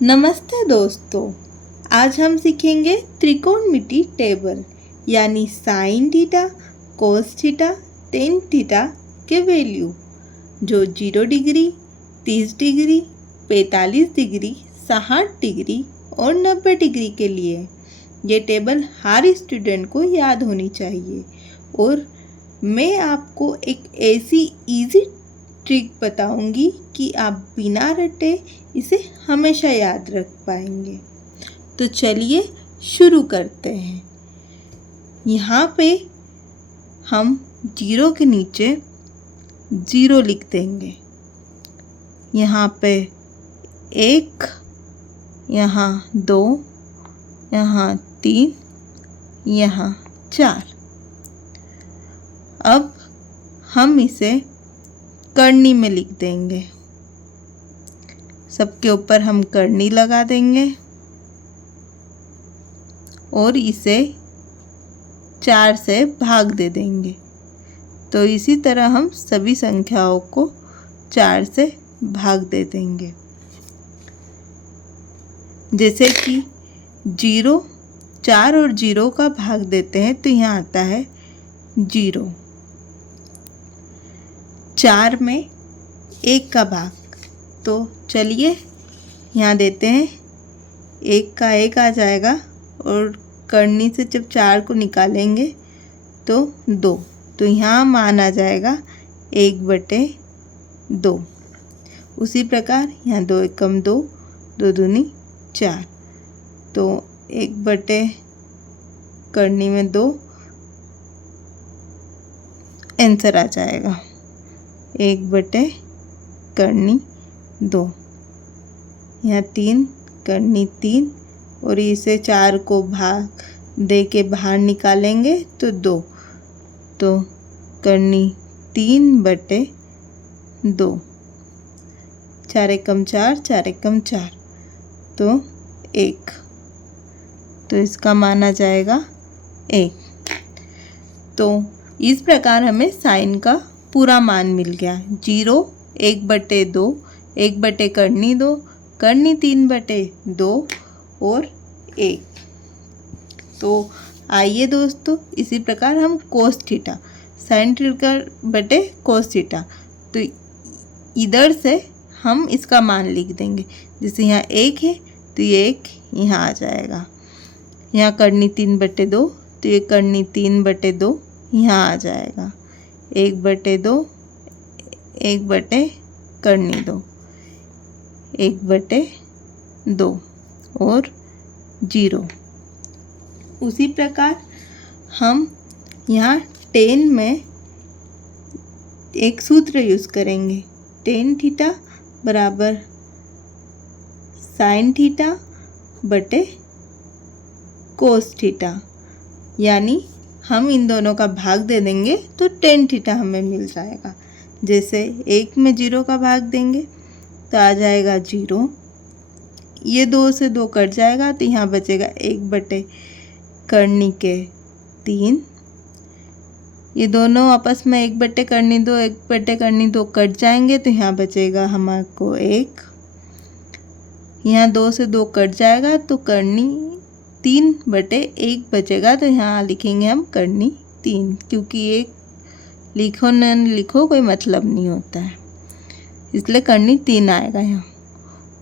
नमस्ते दोस्तों, आज हम सीखेंगे त्रिकोणमिति टेबल यानी sine theta, cos theta, tan theta के वैल्यू जो 0 डिग्री, 30 डिग्री, 45 डिग्री, 60 डिग्री और 90 डिग्री के लिए। ये टेबल हर स्टूडेंट को याद होनी चाहिए और मैं आपको एक ऐसी इजी ट्रिक बताऊंगी कि आप बिना रटे इसे हमेशा याद रख पाएंगे। तो चलिए शुरू करते हैं। यहाँ पे हम 0 के नीचे 0 लिख देंगे। यहाँ पे 1, यहाँ 2, यहाँ 3, यहाँ 4। अब हम इसे करनी में लिख देंगे। सबके ऊपर हम करनी लगा देंगे और इसे 4 से भाग दे देंगे। तो इसी तरह हम सभी संख्याओं को 4 से भाग दे देंगे। जैसे कि 0, 4 और 0 का भाग देते हैं तो यहाँ आता है 0। 4 में 1 का भाग, तो चलिए यहाँ देते हैं 1 का 1 आ जाएगा और करनी से जब 4 को निकालेंगे तो 2, तो यहाँ मान आ जाएगा 1/2। उसी प्रकार यहाँ 2 एकम 2, 2 दूनी 4, तो 1 करनी में 2 आंसर आ जाएगा 1 करनी 2। यहाँ 3 करनी 3 और इसे 4 को भाग दे के बाहर निकालेंगे तो 2, तो करनी 3/2। 4 एकम 4, 4 एकम 4, तो 1, तो इसका मान आ जाएगा 1। तो इस प्रकार हमें साइन का पूरा मान मिल गया। 0, 1/2, 1 करनी 2, करनी 3/2 और 1। तो आइए दोस्तों, इसी प्रकार हम कोस थीटा, साइन थीटा बटे कोस थीटा, तो इधर से हम इसका मान लिख देंगे। जैसे यहाँ 1 है तो ये 1 यहाँ आ जाएगा। यहाँ करनी 3/2, तो ये करनी 3/2 यहाँ आ जाएगा। 1/2, 1 करनी 2, 1/2 और 0। उसी प्रकार हम यहाँ 10 में एक सूत्र यूज़ करेंगे। टेन थीटा बराबर साइन थीटा बटे कोस थीटा, यानी हम इन दोनों का भाग दे देंगे तो टेन थीटा हमें मिल जाएगा। जैसे 1 में 0 का भाग देंगे तो आ जाएगा 0। ये 2 से 2 कट जाएगा तो यहाँ बचेगा 1 करनी के 3। ये दोनों आपस में 1 करनी 2, 1 करनी 2 कट जाएंगे तो यहाँ बचेगा हमारे को 1। यहाँ 2 से 2 कट जाएगा तो करनी 3/1 बचेगा, तो यहाँ लिखेंगे हम करनी 3, क्योंकि 1 लिखो न लिखो कोई मतलब नहीं होता है, इसलिए करनी 3 आएगा यहाँ।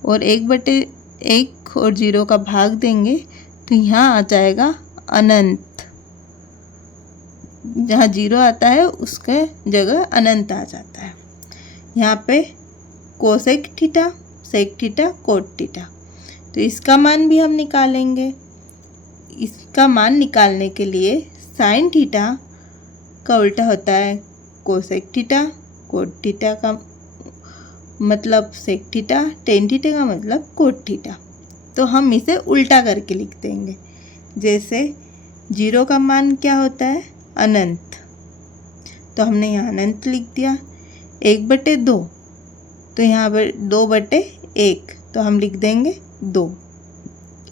और 1/1 और 0 का भाग देंगे तो यहाँ आ जाएगा अनंत। जहाँ 0 आता है उसके जगह अनंत आ जाता है। यहाँ पे cosec theta, sec theta, cot theta, तो इसका मान भी हम निकालेंगे। इसका मान निकालने के लिए साइन थीटा का उल्टा होता है कोसेक थीटा, कोट थीटा का मतलब सेक थीटा, टेन थीटा का मतलब कोट थीटा। तो हम इसे उल्टा करके लिख देंगे। जैसे 0 का मान क्या होता है? अनंत, तो हमने यहाँ अनंत लिख दिया। 1/2, तो यहाँ पर 2/1, तो हम लिख देंगे 2।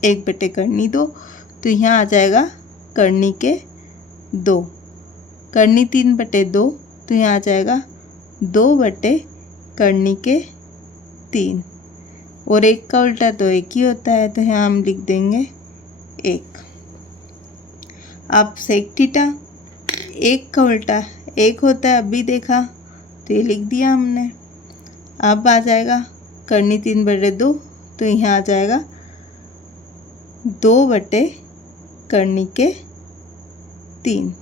1 करनी 2, तो यहाँ आ जाएगा करनी के 2। करनी 3/2, तो यहाँ आ जाएगा 2 करनी के 3। और 1 का उल्टा तो 1 ही होता है, तो यहाँ हम लिख देंगे 1। अब सेक थीटा, 1 का उल्टा 1 होता है, अभी देखा तो ये लिख दिया हमने। अब आ जाएगा करनी 3/2, तो यहाँ आ जाएगा 2/करनी के 3,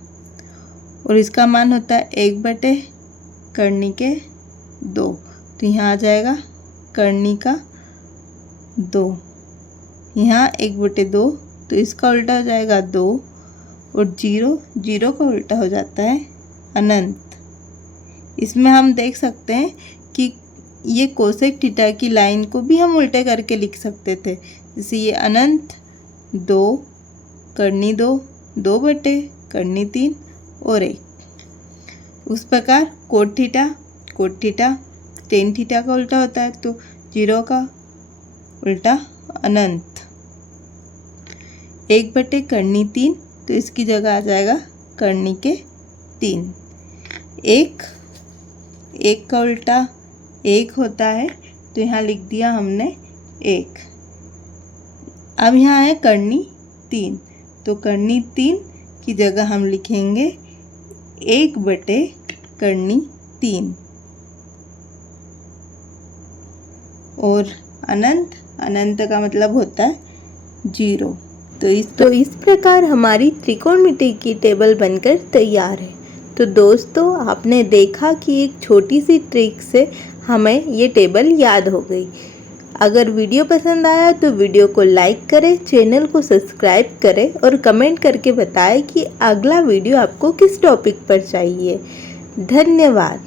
और इसका मान होता है 1/करनी के 2, तो यहाँ आ जाएगा करनी का 2। यहाँ 1/2, तो इसका उल्टा हो जाएगा 2, और 0 का उल्टा हो जाता है अनंत। इसमें हम देख सकते हैं कि ये कोसेक थीटा की लाइन को भी हम उल्टे करके लिख सकते थे, जैसे ये अनंत 2 करनी 2, 2/करनी 3 और 1। उस प्रकार कोट थीटा टेन थीटा का उल्टा होता है, तो 0 का उल्टा अनंत। 1/करनी 3, तो इसकी जगह आ जाएगा करनी के 3। 1 का उल्टा 1 होता है, तो यहाँ लिख दिया हमने 1। अब यहाँ है करनी 3, तो करनी 3 की जगह हम लिखेंगे 1/करनी 3। और अनंत का मतलब होता है 0। तो इस प्रकार हमारी त्रिकोणमिति की टेबल बनकर तैयार है। तो दोस्तों, आपने देखा कि एक छोटी सी ट्रिक से हमें ये टेबल याद हो गई। अगर वीडियो पसंद आया तो वीडियो को लाइक करें, चैनल को सब्सक्राइब करें और कमेंट करके बताएं कि अगला वीडियो आपको किस टॉपिक पर चाहिए। धन्यवाद।